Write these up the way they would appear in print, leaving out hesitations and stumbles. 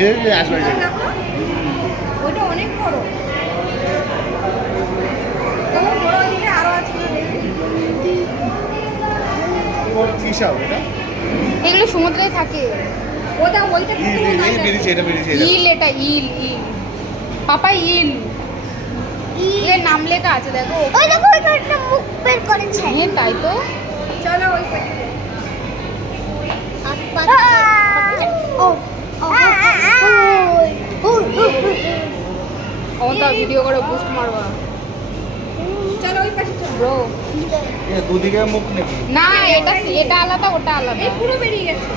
এদের আসবে ওইটা অনেক বড়। বড় ওইদিকে আরো আছে না কি সাপ এটা? এগুলো সমুদ্রে থাকে। ওটা ওইটা এই বেরিয়েছে এটা বেরিয়েছে ইল, এটা ইল ইল পাপা ইল। এর নাম লেখা আছে দেখো। ওই দেখো ওইখানে মুখ বের করেছে। হ্যাঁ তাই তো। চলো ওই পাশে। ও ওটা ভিডিও করে বুস্ট মারবা। চলো ওই পাশে চলো। ব্রো এ দুদিকে মুখ নাকি? না, এটা আলাদা, ওটা আলাদা। এই পুরো বেরিয়ে গেছে।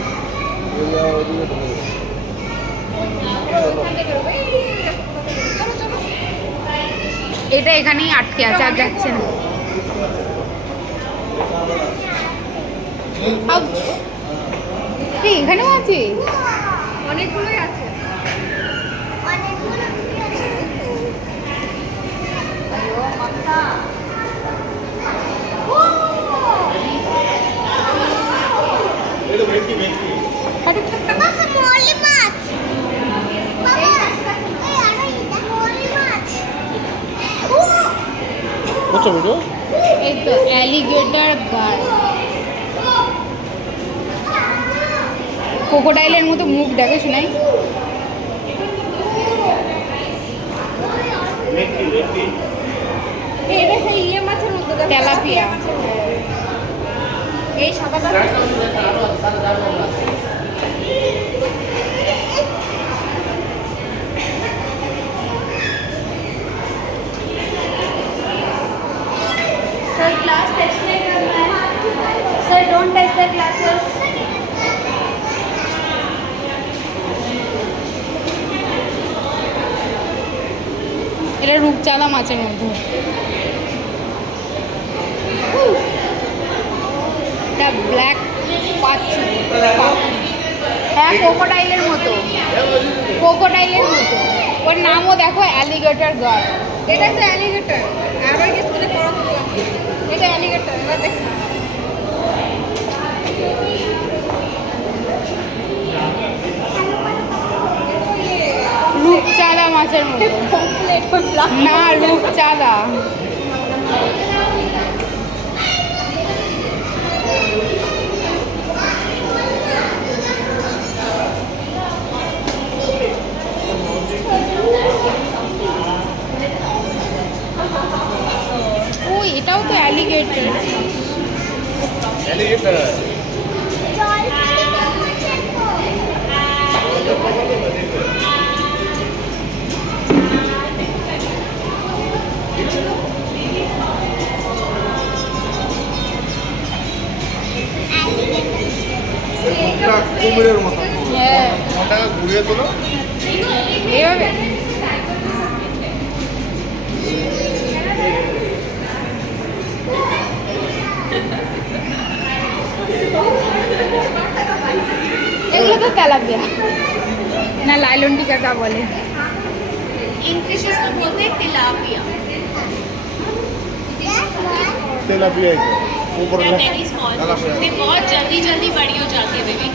ওইখান থেকে বেরোবে। চলো চলো। এটা এখানেই আটকে আছে, আর যাচ্ছে না। আউচ! এই এখানেও আছে। অনেকগুলোই আছে। অনেকগুলো আছে। বাবা মলি মাছ। বাবা এই আরে এটা মলি মাছ। বুঝছো ভিডিও? এই তো অ্যালিগেটর গার্ড। ক্রোকোডাইলের মতো মুখ দেখে শোনাই। এটা সেই ইয়ে মাছের মতো দেখো। তেলাপিয়া। এই সাদাটা सर क्लास टेस्ट नहीं करना है sir don't test the classes এটা রূপচাঁদা মাছের মধ্যে। এটা ব্ল্যাক পাচ্ছি। হ্যাঁ, ক্রোকোডাইলের মতো, ক্রোকোডাইলের মতো। ওর নামও দেখো, অ্যালিগেটর গার্ড। এটা তো অ্যালিগেটর। আর ওই স্কুলে পড়াচ্ছিলাম। এটা অ্যালিগেটর। এবার দেখো। রূপচাঁদা মাছের মতো। না, রূপচাঁদা। ও, এটাও তো অ্যালিগেটর। অ্যালিগেটর মুখটা কুমিরের মতো। হ্যাঁ, ওটাকে ঘুরিয়ে তোলো। এইভাবে। এগুলো তো তেলাপিয়া না, লাইলন টিকা তা বলে। इंग्लिश में बोलते हैं तिलापिया তেলাপিয়া ऊपर वेरी स्मॉल बहुत जल्दी जल्दी बड़ी हो जाती है बेबी